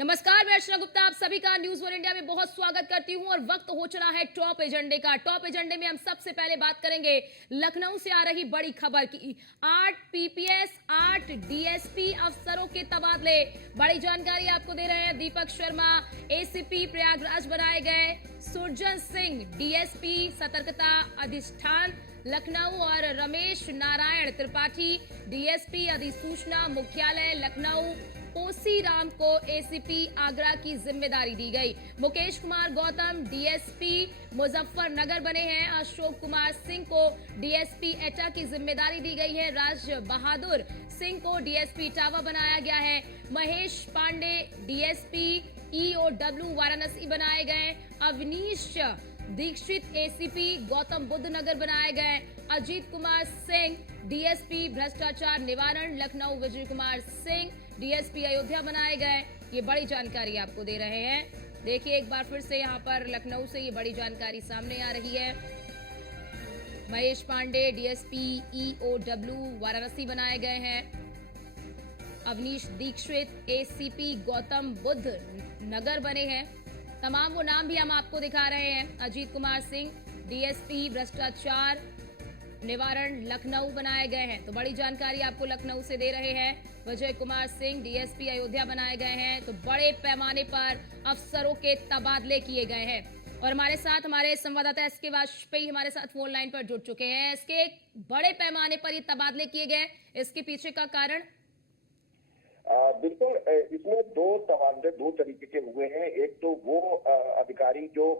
नमस्कार, मैं अर्चना गुप्ता आप सभी का न्यूज वन इंडिया में बहुत स्वागत करती हूं और वक्त हो चला है टॉप एजेंडे का। टॉप एजेंडे में हम सबसे पहले बात करेंगे लखनऊ से आ रही बड़ी खबर की। 8 पीपीएस 8 डीएसपी अफसरों के तबादले। बड़ी जानकारी आपको दे रहे हैं दीपक शर्मा एसीपी प्रयागराज बनाए गए। सुरजन सिंह डीएसपी सतर्कता अधिष्ठान लखनऊ और रमेश नारायण त्रिपाठी डीएसपी अधिसूचना मुख्यालय लखनऊ ओसी राम को एसीपी आगरा की जिम्मेदारी दी गई। मुकेश कुमार गौतम डीएसपी मुजफ्फरनगर बने हैं। अशोक कुमार सिंह को डीएसपी एटा की जिम्मेदारी दी गई है। राज बहादुर सिंह को डीएसपी इटावा बनाया गया है। महेश पांडे डीएसपी ईओडब्ल्यू वाराणसी बनाए गए। अवनीश दीक्षित एसीपी गौतम बुद्ध नगर बनाए गए। अजीत कुमार सिंह डीएसपी भ्रष्टाचार निवारण लखनऊ। विजय कुमार सिंह डीएसपी अयोध्या बनाए गए। ये बड़ी जानकारी आपको दे रहे हैं। देखिए एक बार फिर से यहाँ पर लखनऊ से ये बड़ी जानकारी सामने आ रही है। महेश पांडे डीएसपी ईओडब्ल्यू वाराणसी बनाए गए हैं। अवनीश दीक्षित एसीपी गौतम बुद्ध नगर बने हैं। तमाम वो नाम भी हम आपको दिखा रहे हैं। अजीत कुमार सिंह डीएसपी भ्रष्टाचार निवारण लखनऊ बनाए गए हैं। तो बड़ी जानकारी आपको लखनऊ से दे रहे हैं। विजय कुमार सिंह डीएसपी अयोध्या बनाए गए हैं। तो बड़े पैमाने पर अफसरों के तबादले किए गए हैं। और हमारे साथ हमारे संवाददाता एसके वाजपेयी हमारे साथ फोन लाइन पर जुड़ चुके हैं। इसके बड़े पैमाने पर ये तबादले किए गए, इसके पीछे का कारण? बिल्कुल, इसमें दो तबादले दो तरीके के हुए हैं। एक तो वो अधिकारी जो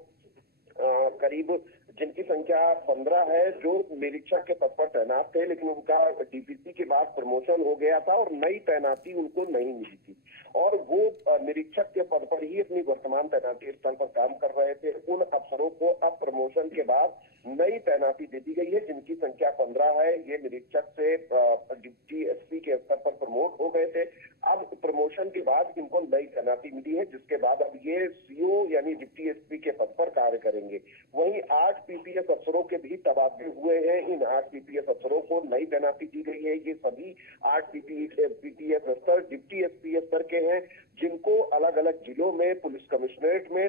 करीब जिनकी संख्या 15 है, जो निरीक्षक के पद पर तैनात थे, लेकिन उनका डीपीसी के बाद प्रमोशन हो गया था और नई तैनाती उनको नहीं मिली थी और वो निरीक्षक के पद पर ही अपनी वर्तमान तैनाती स्थल पर काम कर रहे थे। उन अफसरों को अब प्रमोशन के बाद नई तैनाती दे दी गई है, जिनकी संख्या 15 है। ये निरीक्षक से डिप्टी एसपी के स्तर पर प्रमोट हो गए थे। अब प्रमोशन के बाद इनको नई तैनाती मिली है, जिसके बाद अब ये सीओ यानी डिप्टी एसपी के पद पर कार्य करेंगे। वहीं 8 पीपीएस अफसरों के भी तबादले हुए हैं। इन 8 पीपीएस अफसरों को नई तैनाती दी गई है। ये सभी 8 पीपीएस अफसर डिप्टी एसपी स्तर के हैं, जिनको अलग अलग जिलों में पुलिस कमिश्नरेट में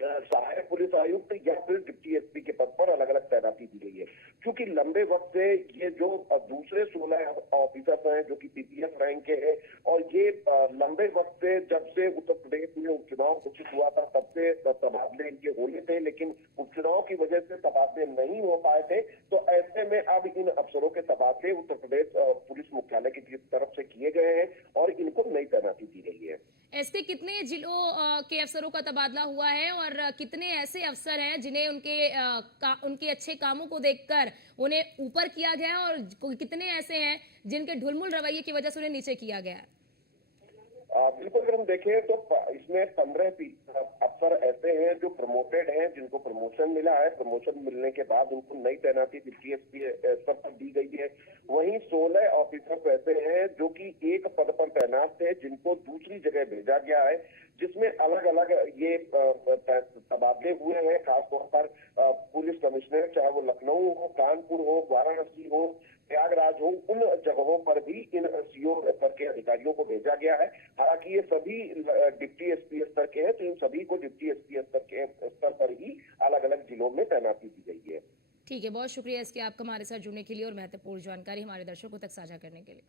सहायक पुलिस आयुक्त या फिर डिप्टी एसपी के पद पर अलग अलग तैनाती दी गई है। क्योंकि लंबे वक्त से ये जो दूसरे 16 ऑफिसर्स हैं जो कि पीपीएस रैंक के हैं, और ये लंबे वक्त से जब से उत्तर प्रदेश में उपचुनाव घोषित हुआ था तब से तबादले इनके होने थे, लेकिन उपचुनाव की वजह से तबादले नहीं हो पाए थे। तो ऐसे में अब इन अफसरों के तबादले उत्तर प्रदेश पुलिस मुख्यालय की तरफ से किए गए हैं और इनको नई तैनाती दी गई है। ऐसे कितने जिलों के अफसरों का तबादला हुआ है और कितने ऐसे अफसर हैं जिन्हें उनके अच्छे कामों को देखकर उन्हें ऊपर किया गया है और कितने ऐसे हैं जिनके ढुलमुल रवैये की वजह से उन्हें नीचे किया गया है? बिल्कुल, अगर हम देखें तो इसमें 15 अफसर ऐसे हैं जो प्रमोटेड हैं, जिनको प्रमोशन मिला है। प्रमोशन मिलने के बाद उनको नई तैनाती डिप्टी एसपी स्तर पर दी गई है। वहीं 16 ऑफिसर्स ऐसे हैं जो कि एक पद पर तैनात थे, जिनको दूसरी जगह भेजा गया है, जिसमें अलग अलग ये तबादले हुए हैं। खासतौर पर पुलिस कमिश्नर, चाहे वो लखनऊ हो, कानपुर हो, वाराणसी हो, प्रयागराज हो, उन जगहों पर भी इन सीओ स्तर के अधिकारियों को भेजा गया है। हालांकि ये सभी डिप्टी एसपी स्तर के हैं, तो इन सभी को डिप्टी एसपी स्तर पर ही अलग अलग जिलों में तैनाती दी गई है। ठीक है, बहुत शुक्रिया इसके आपका हमारे साथ जुड़ने के लिए और महत्वपूर्ण जानकारी हमारे दर्शकों तक साझा करने के लिए।